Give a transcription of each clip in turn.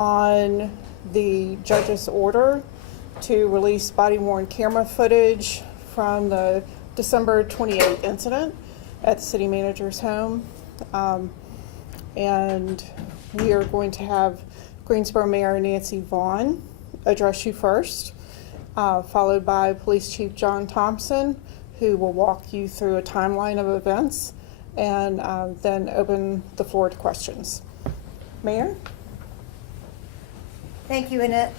on the judge's order to release body-worn camera footage from the December 28th incident at the city manager's home. And we are going to have Greensboro Mayor Nancy Vaughn address you first, followed by Police Chief John Thompson, who will walk you through a timeline of events, and then open the floor to questions. Mayor? Thank you, Annette.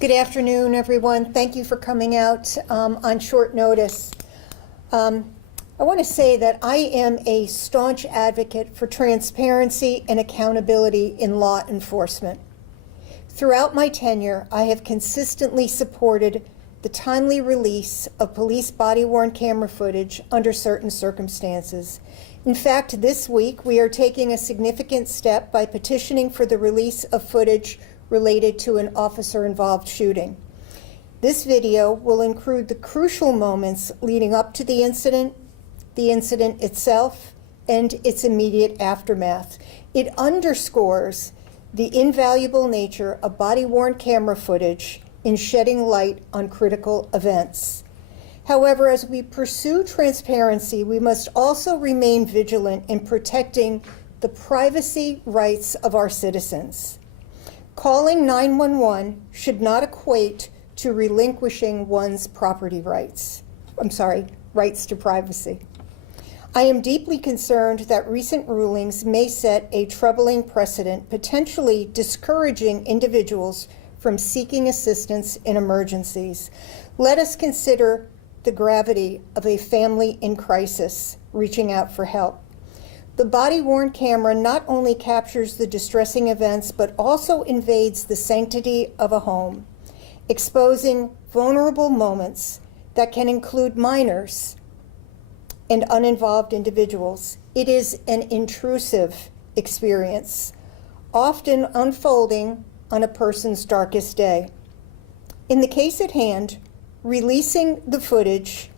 Good afternoon, everyone. Thank you for coming out on short notice. I want to say that I am a staunch advocate for transparency and accountability in law enforcement. Throughout my tenure, I have consistently supported the timely release of police body-worn camera footage under certain circumstances. In fact, this week we are taking a significant step by petitioning for the release of footage related to an officer-involved shooting. This video will include the crucial moments leading up to the incident itself, and its immediate aftermath. It underscores the invaluable nature of body-worn camera footage in shedding light on critical events. However, as we pursue transparency, we must also remain vigilant in protecting the privacy rights of our citizens. Calling 911 should not equate to relinquishing one's property rights. Rights to privacy. I am deeply concerned that recent rulings may set a troubling precedent, potentially discouraging individuals from seeking assistance in emergencies. Let us consider the gravity of a family in crisis reaching out for help. The body-worn camera not only captures the distressing events, but also invades the sanctity of a home, exposing vulnerable moments that can include minors and uninvolved individuals. It is an intrusive experience, often unfolding on a person's darkest day. In the case at hand, releasing the footage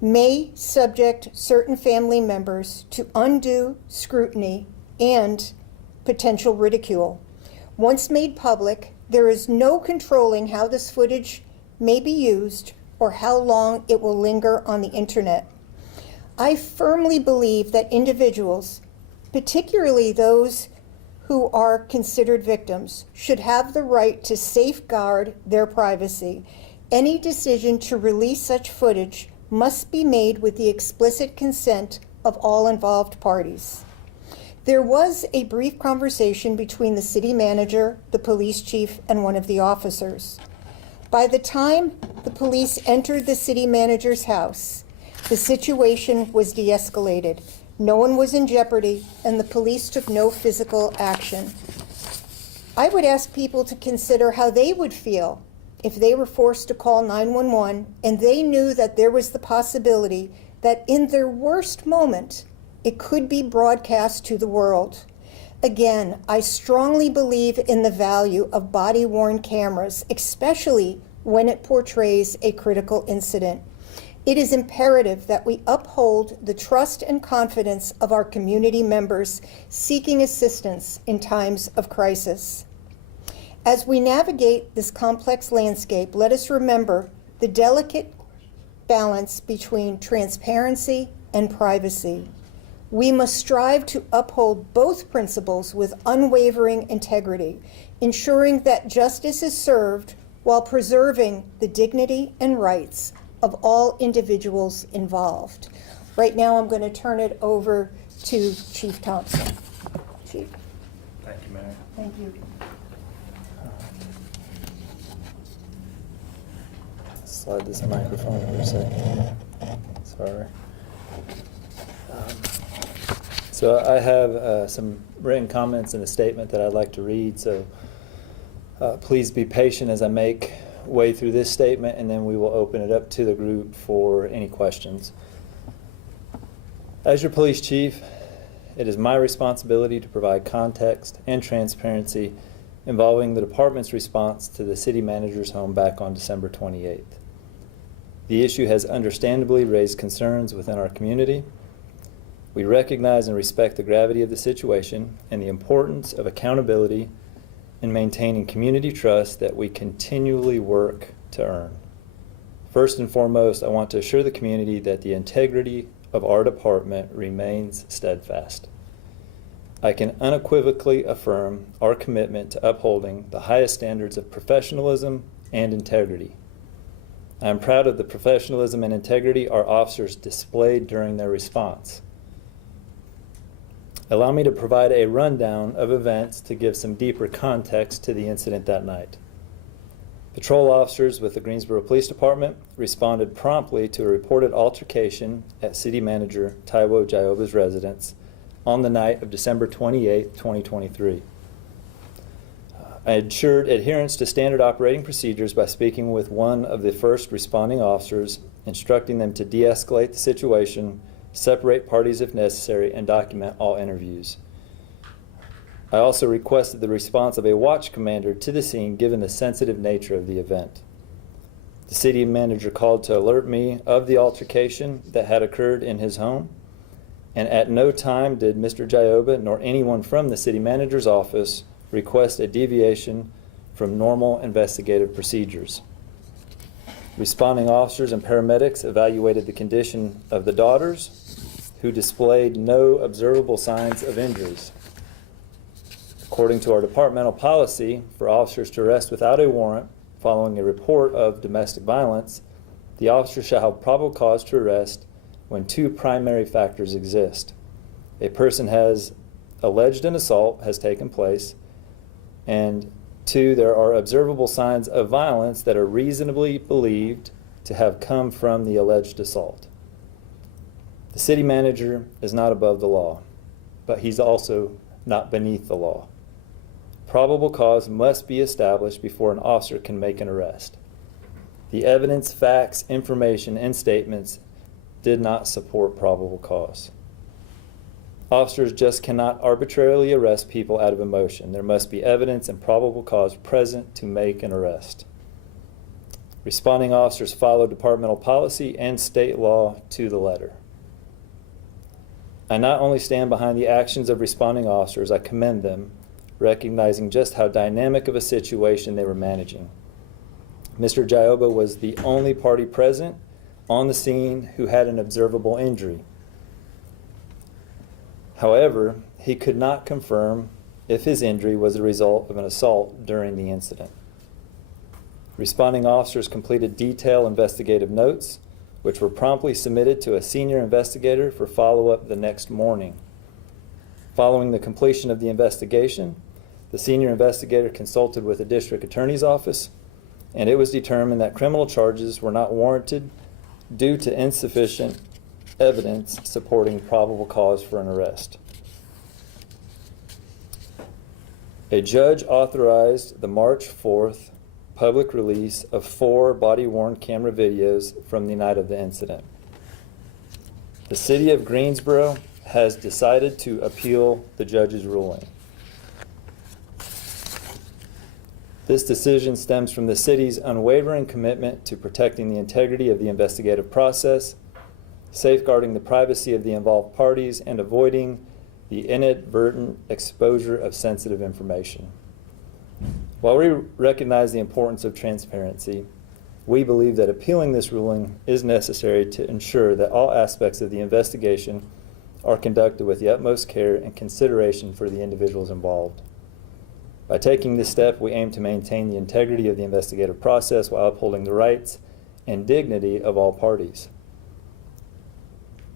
may subject certain family members to undue scrutiny and potential ridicule. Once made public, there is no controlling how this footage may be used or how long it will linger on the internet. I firmly believe that individuals, particularly those who are considered victims, should have the right to safeguard their privacy. Any decision to release such footage must be made with the explicit consent of all involved parties. There was a brief conversation between the city manager, the police chief, and one of the officers. By the time the police entered the city manager's house, the situation was de-escalated. No one was in jeopardy, and the police took no physical action. I would ask people to consider how they would feel if they were forced to call 911 and they knew that there was the possibility that in their worst moment, it could be broadcast to the world. Again, I strongly believe in the value of body-worn cameras, especially when it portrays a critical incident. It is imperative that we uphold the trust and confidence of our community members seeking assistance in times of crisis. As we navigate this complex landscape, let us remember the delicate balance between transparency and privacy. We must strive to uphold both principles with unwavering integrity, ensuring that justice is served while preserving the dignity and rights of all individuals involved. Right now, I'm going to turn it over to Chief Thompson. Chief. Thank you, Mayor. Thank you. Slide this microphone for a second. Sorry. So I have some written comments and a statement that I'd like to read, so please be patient as I make way through this statement, and then we will open it up to the group for any questions. As your police chief, it is my responsibility to provide context and transparency involving the department's response to the city manager's home back on December 28th. The issue has understandably raised concerns within our community. We recognize and respect the gravity of the situation and the importance of accountability in maintaining community trust that we continually work to earn. First and foremost, I want to assure the community that the integrity of our department remains steadfast. I can unequivocally affirm our commitment to upholding the highest standards of professionalism and integrity. I am proud of the professionalism and integrity our officers displayed during their response. Allow me to provide a rundown of events to give some deeper context to the incident that night. Patrol officers with the Greensboro Police Department responded promptly to a reported altercation at City Manager Taiwo Jaiyeoba's residence on the night of December 28, 2023. I ensured adherence to standard operating procedures by speaking with one of the first responding officers, instructing them to de-escalate the situation, separate parties if necessary, and document all interviews. I also requested the response of a watch commander to the scene given the sensitive nature of the event. The city manager called to alert me of the altercation that had occurred in his home, and at no time did Mr. Jaiyeoba nor anyone from the city manager's office request a deviation from normal investigative procedures. Responding officers and paramedics evaluated the condition of the daughters, who displayed no observable signs of injuries. According to our departmental policy for officers to arrest without a warrant following a report of domestic violence, the officer shall have probable cause to arrest when two primary factors exist. A person has alleged an assault has taken place, and two, there are observable signs of violence that are reasonably believed to have come from the alleged assault. The city manager is not above the law, but he's also not beneath the law. Probable cause must be established before an officer can make an arrest. The evidence, facts, information, and statements did not support probable cause. Officers just cannot arbitrarily arrest people out of emotion. There must be evidence and probable cause present to make an arrest. Responding officers follow departmental policy and state law to the letter. I not only stand behind the actions of responding officers, I commend them, recognizing just how dynamic of a situation they were managing. Mr. Jaiyeoba was the only party present on the scene who had an observable injury. However, he could not confirm if his injury was a result of an assault during the incident. Responding officers completed detailed investigative notes, which were promptly submitted to a senior investigator for follow-up the next morning. Following the completion of the investigation, the senior investigator consulted with the district attorney's office, and it was determined that criminal charges were not warranted due to insufficient evidence supporting probable cause for an arrest. A judge authorized the March 4th public release of 4 body-worn camera videos from the night of the incident. The city of Greensboro has decided to appeal the judge's ruling. This decision stems from the city's unwavering commitment to protecting the integrity of the investigative process, safeguarding the privacy of the involved parties, and avoiding the inadvertent exposure of sensitive information. While we recognize the importance of transparency, we believe that appealing this ruling is necessary to ensure that all aspects of the investigation are conducted with the utmost care and consideration for the individuals involved. By taking this step, we aim to maintain the integrity of the investigative process while upholding the rights and dignity of all parties.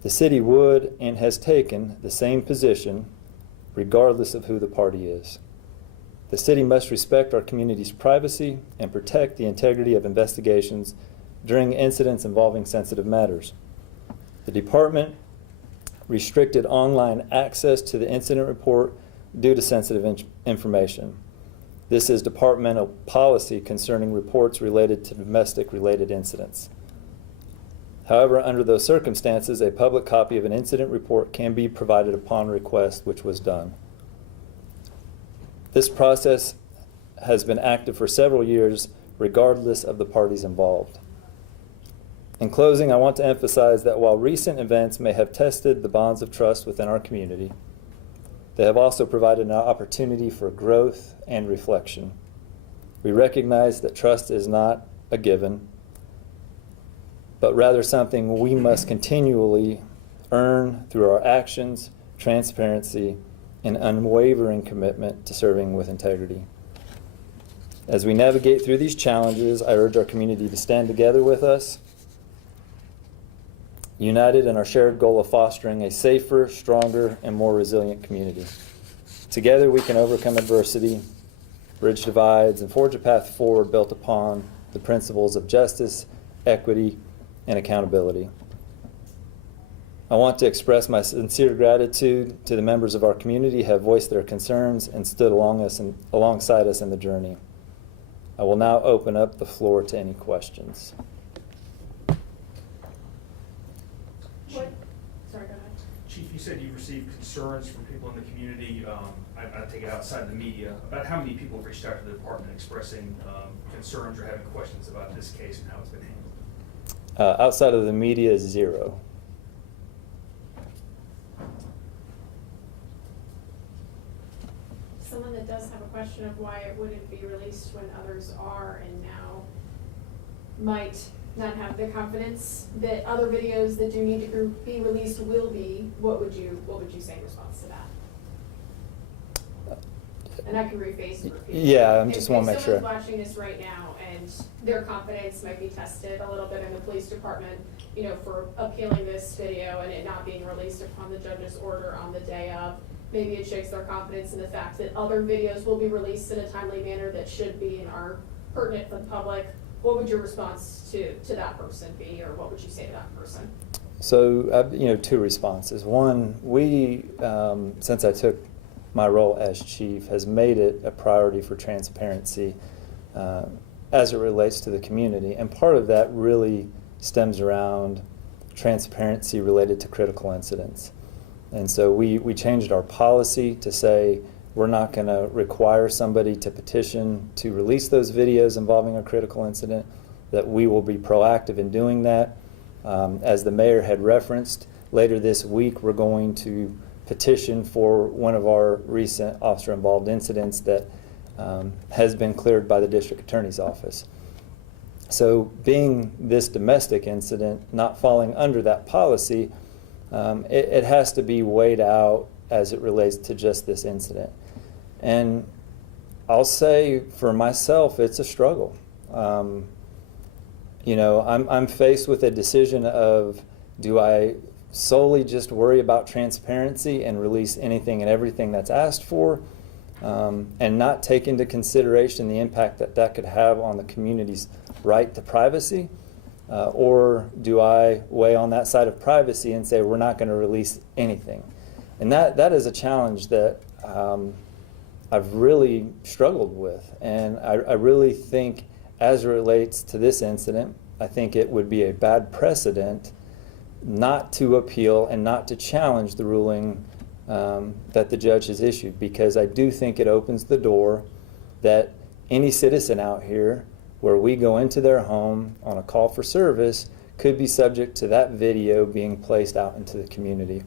The city would and has taken the same position regardless of who the party is. The city must respect our community's privacy and protect the integrity of investigations during incidents involving sensitive matters. The department restricted online access to the incident report due to sensitive information. This is departmental policy concerning reports related to domestic-related incidents. However, under those circumstances, a public copy of an incident report can be provided upon request, which was done. This process has been active for several years, regardless of the parties involved. In closing, I want to emphasize that while recent events may have tested the bonds of trust within our community, They have also provided an opportunity for growth and reflection. We recognize that trust is not a given, but rather something we must continually earn through our actions, transparency, and unwavering commitment to serving with integrity. As we navigate through these challenges, I urge our community to stand together with us, united in our shared goal of fostering a safer, stronger, and more resilient community. Together we can overcome adversity, bridge divides, and forge a path forward built upon the principles of justice, equity, and accountability. I want to express my sincere gratitude to the members of our community who have voiced their concerns and stood alongside us in the journey. I will now open up the floor to any questions. What? Sorry, go ahead. Chief, you said you received concerns from people in the community, I take it outside the media, about how many people have reached out to the department expressing concerns or having questions about this case and how it's been handled? Outside of the media, 0. Someone that does have a question of why it wouldn't be released when others are and now might not have the confidence that other videos that do need to be released will be, what would you say in response to that? And I can rephrase for people. Yeah, I just want to make sure. If someone's watching this right now and their confidence might be tested a little bit in the police department, you know, for appealing this video and it not being released upon the judge's order on the day of, maybe it shakes their confidence in the fact that other videos will be released in a timely manner that should be and are pertinent for the public. What would your response to that person be, or what would you say to that person? So, 2 responses. One, we, since I took my role as chief, has made it a priority for transparency as it relates to the community. And part of that really stems around transparency related to critical incidents. And so we changed our policy to say we're not going to require somebody to petition to release those videos involving a critical incident, that we will be proactive in doing that. As the mayor had referenced, later this week we're going to petition for one of our recent officer-involved incidents that has been cleared by the district attorney's office. So being this domestic incident not falling under that policy, it has to be weighed out as it relates to just this incident. And I'll say for myself, it's a struggle. I'm faced with a decision of, do I solely just worry about transparency and release anything and everything that's asked for, and not take into consideration the impact that could have on the community's right to privacy? Or do I weigh on that side of privacy and say we're not going to release anything? And that is a challenge that I've really struggled with. And I really think, as it relates to this incident, I think it would be a bad precedent not to appeal and not to challenge the ruling that the judge has issued, because I do think it opens the door that any citizen out here, where we go into their home on a call for service, could be subject to that video being placed out into the community.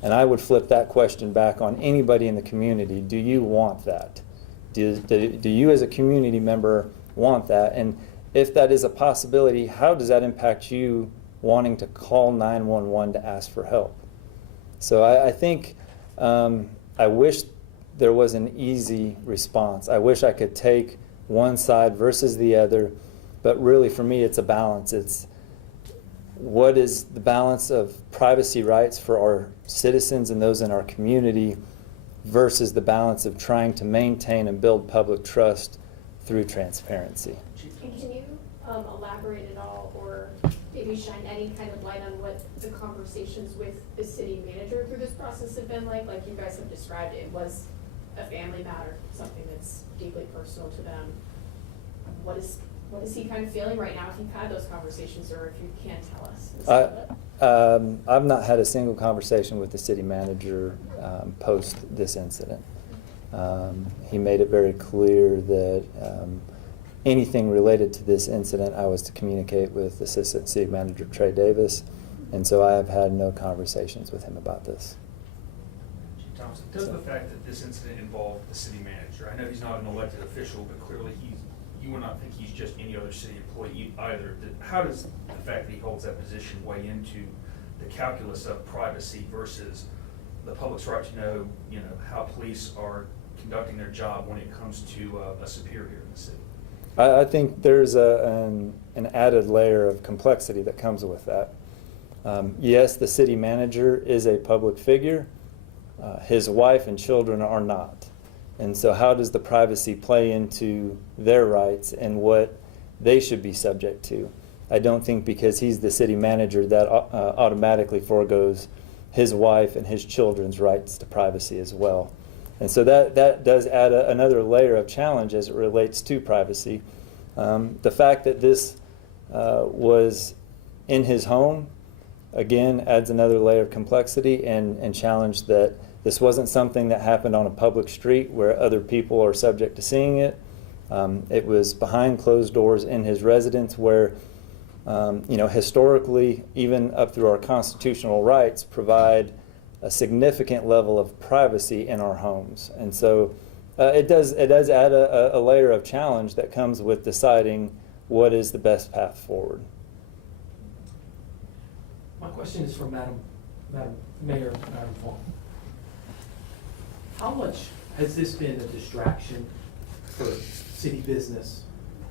And I would flip that question back on anybody in the community. Do you want that? Do you as a community member want that? And if that is a possibility, how does that impact you wanting to call 911 to ask for help? So I think I wish there was an easy response. I wish I could take one side versus the other, but really for me it's a balance. It's what is the balance of privacy rights for our citizens and those in our community versus the balance of trying to maintain and build public trust through transparency. And can you elaborate at all, or maybe shine any kind of light on what the conversations with the city manager through this process have been like? Like you guys have described, it was a family matter, something that's deeply personal to them. What is he kind of feeling right now, if you've had those conversations, or if you can't tell us? I've not had a single conversation with the city manager post this incident. He made it very clear that anything related to this incident I was to communicate with Assistant City Manager Trey Davis, and so I have had no conversations with him about this. Thompson, does the fact that this incident involved the city manager, I know he's not an elected official, but clearly you would not think he's just any other city employee either. How does the fact that he holds that position weigh into the calculus of privacy versus the public's right to know, how police are conducting their job when it comes to a superior in the city? I think there's an added layer of complexity that comes with that. Yes, the city manager is a public figure. His wife and children are not. And so how does the privacy play into their rights and what they should be subject to? I don't think because he's the city manager that automatically foregoes his wife and his children's rights to privacy as well. And so that does add another layer of challenge as it relates to privacy. The fact that this was in his home, again, adds another layer of complexity and challenge that this wasn't something that happened on a public street where other people are subject to seeing it. It was behind closed doors in his residence where, historically, even up through our constitutional rights, provide a significant level of privacy in our homes. And so it does add a layer of challenge that comes with deciding what is the best path forward. My question is for Madam Mayor, Madam Vaughn. How much has this been a distraction for city business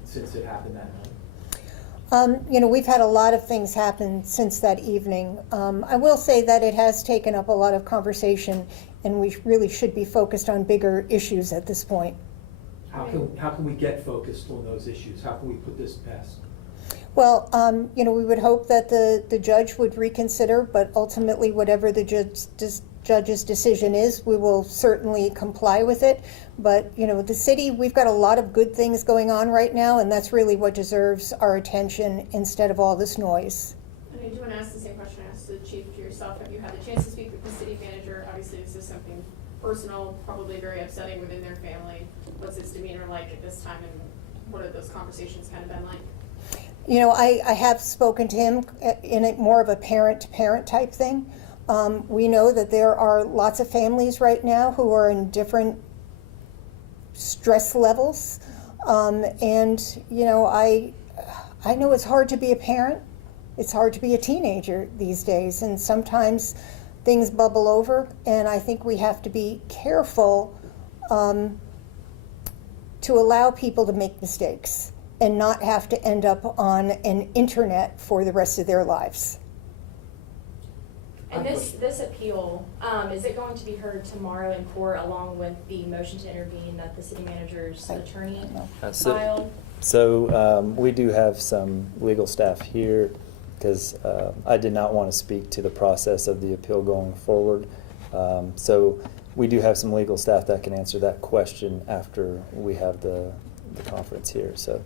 since it happened that night? We've had a lot of things happen since that evening. I will say that it has taken up a lot of conversation, and we really should be focused on bigger issues at this point. How can we get focused on those issues? How can we put this past? Well, we would hope that the judge would reconsider, but ultimately, whatever the judge's decision is, we will certainly comply with it. But, the city, we've got a lot of good things going on right now, and that's really what deserves our attention instead of all this noise. And I do want to ask the same question I asked the chief to yourself. Have you had the chance to speak with the city manager? Obviously, this is something personal, probably very upsetting within their family. What's his demeanor like at this time, and what have those conversations kind of been like? I have spoken to him in more of a parent-to-parent type thing. We know that there are lots of families right now who are in different stress levels. I know it's hard to be a parent. It's hard to be a teenager these days, and sometimes things bubble over, and I think we have to be careful to allow people to make mistakes and not have to end up on an internet for the rest of their lives. And this appeal, is it going to be heard tomorrow in court along with the motion to intervene that the city manager's attorney filed? So we do have some legal staff here because I did not want to speak to the process of the appeal going forward. So we do have some legal staff that can answer that question after we have the conference here. So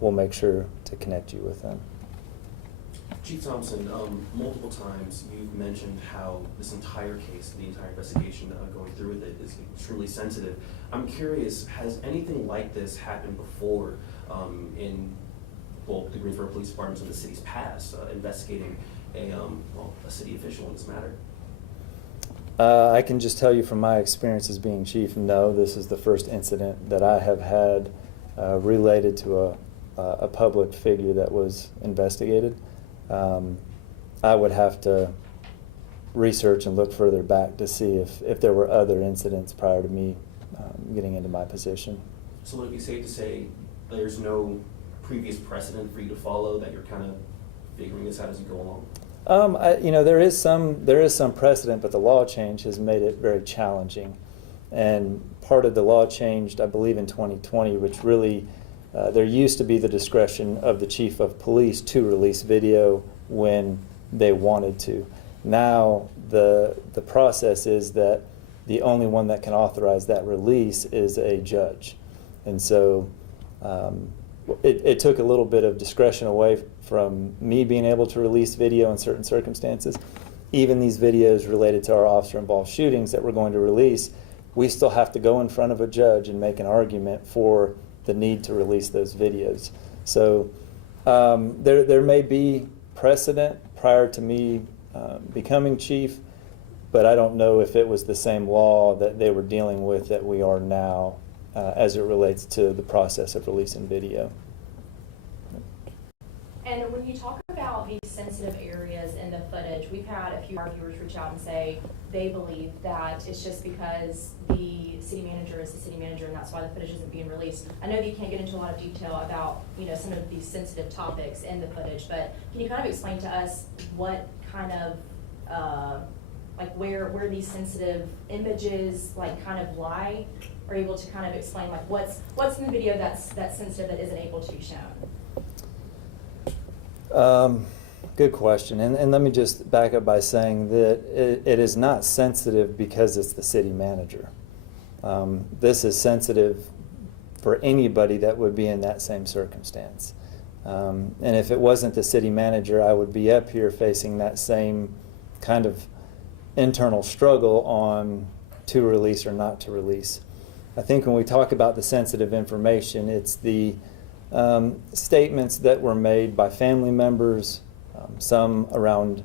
we'll make sure to connect you with them. Chief Thompson, multiple times you've mentioned how this entire case, the entire investigation going through with it is extremely sensitive. I'm curious, has anything like this happened before in the Greensboro Police Departments in the city's past, investigating a city official in this matter? I can just tell you from my experience as being chief, no, this is the first incident that I have had related to a public figure that was investigated. I would have to research and look further back to see if there were other incidents prior to me getting into my position. So would it be safe to say there's no previous precedent for you to follow, that you're kind of figuring this out as you go along? There is some precedent, but the law change has made it very challenging. And part of the law changed, I believe, in 2020, which really there used to be the discretion of the chief of police to release video when they wanted to. Now the process is that the only one that can authorize that release is a judge. And so it took a little bit of discretion away from me being able to release video in certain circumstances. Even these videos related to our officer-involved shootings that we're going to release, we still have to go in front of a judge and make an argument for the need to release those videos. So there may be precedent prior to me becoming chief. but I don't know if it was the same law that they were dealing with that we are now as it relates to the process of releasing video. And when you talk about these sensitive areas in the footage, we've had a few of our viewers reach out and say they believe that it's just because the city manager is the city manager and that's why the footage isn't being released. I know that you can't get into a lot of detail about, you know, some of these sensitive topics in the footage, but can you kind of explain to us what kind of, like where these sensitive images like kind of lie? Are you able to kind of explain like what's in the video that's sensitive that isn't able to be shown? Good question. And let me just back up by saying that it is not sensitive because it's the city manager. This is sensitive for anybody that would be in that same circumstance. And if it wasn't the city manager, I would be up here facing that same kind of internal struggle on to release or not to release. I think when we talk about the sensitive information, it's the statements that were made by family members, some around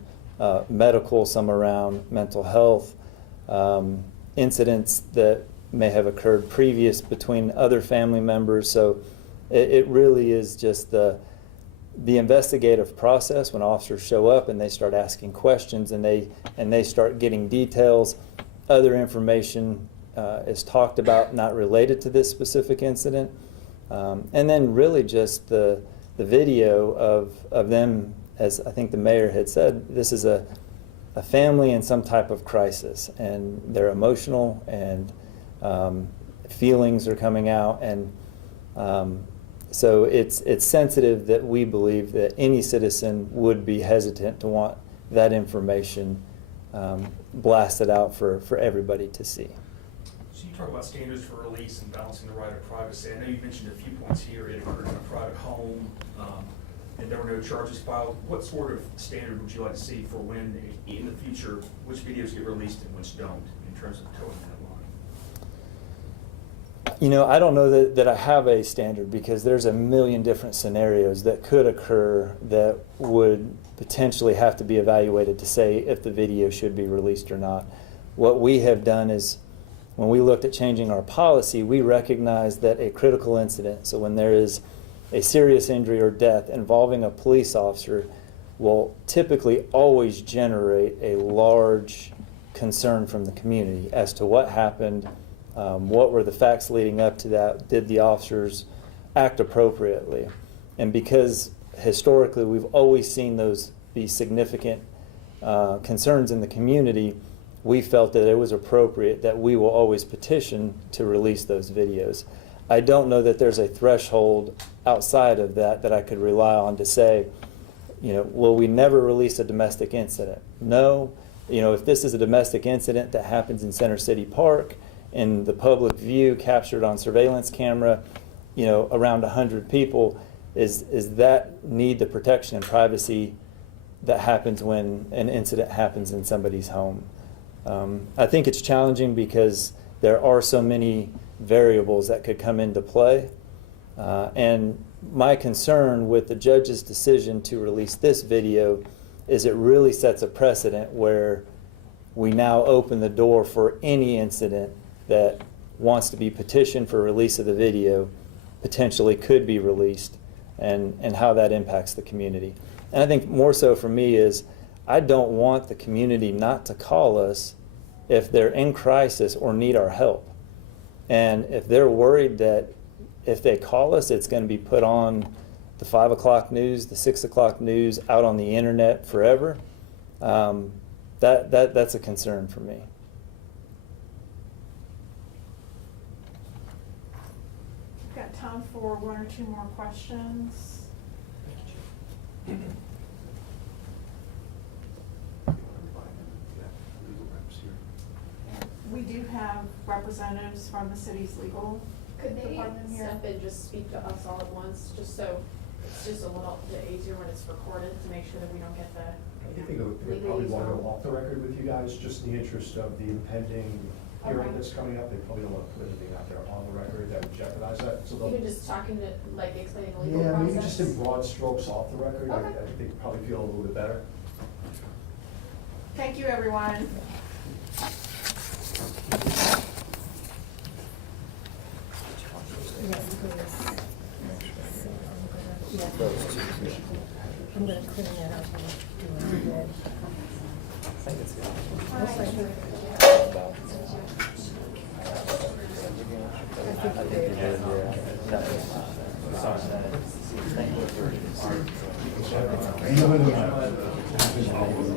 medical, some around mental health, incidents that may have occurred previous between other family members. So it really is just the investigative process when officers show up and they start asking questions and they start getting details. Other information is talked about not related to this specific incident. And then really just the video of them, as I think the mayor had said, this is a family in some type of crisis, and they're emotional and feelings are coming out, and so it's sensitive that we believe that any citizen would be hesitant to want that information blasted out for everybody to see. So you talk about standards for release and balancing the right of privacy. I know you mentioned a few points here. It occurred in a private home, and there were no charges filed. What sort of standard would you like to see for when, in the future, which videos get released and which don't, in terms of towing that line? You know, I don't know that I have a standard, because there's a million different scenarios that could occur that would potentially have to be evaluated to say if the video should be released or not. What we have done is, when we looked at changing our policy, we recognized that a critical incident, so when there is a serious injury or death involving a police officer, will typically always generate a large concern from the community as to what happened, what were the facts leading up to that, did the officers act appropriately? And because historically we've always seen those be significant concerns in the community, we felt that it was appropriate that we will always petition to release those videos. I don't know that there's a threshold outside of that I could rely on to say, you know, will we never release a domestic incident? No. You know, if this is a domestic incident that happens in Center City Park, in the public view, captured on surveillance camera, you know, around 100 people, is that need the protection and privacy that happens when an incident happens in somebody's home? I think it's challenging because there are so many variables that could come into play. And my concern with the judge's decision to release this video is it really sets a precedent where we now open the door for any incident that wants to be petitioned for release of the video potentially could be released, and how that impacts the community. And I think more so for me is, I don't want the community not to call us if they're in crisis or need our help. And if they're worried that if they call us, it's going to be put on the 5 o'clock news, the 6 o'clock news, out on the internet forever, that's a concern for me. We've got time for one or two more questions. We do have representatives from the city's legal Could they department here. step in, just speak to us all at once, just so it's just a little bit easier when it's recorded to make sure that we don't get the. I think we probably want to go off the record with you guys, just in the interest of the impending hearing Okay. that's coming up. They probably don't want to put anything out there on the record that would jeopardize that. So Even just talking to, like, explaining the legal yeah, process? maybe just in broad strokes off the record. I Okay. think they probably feel a little bit better. Thank you, everyone. I'm gonna clean that up and do it again. I think it's good. I think you did, yeah. No, sorry. Thank you.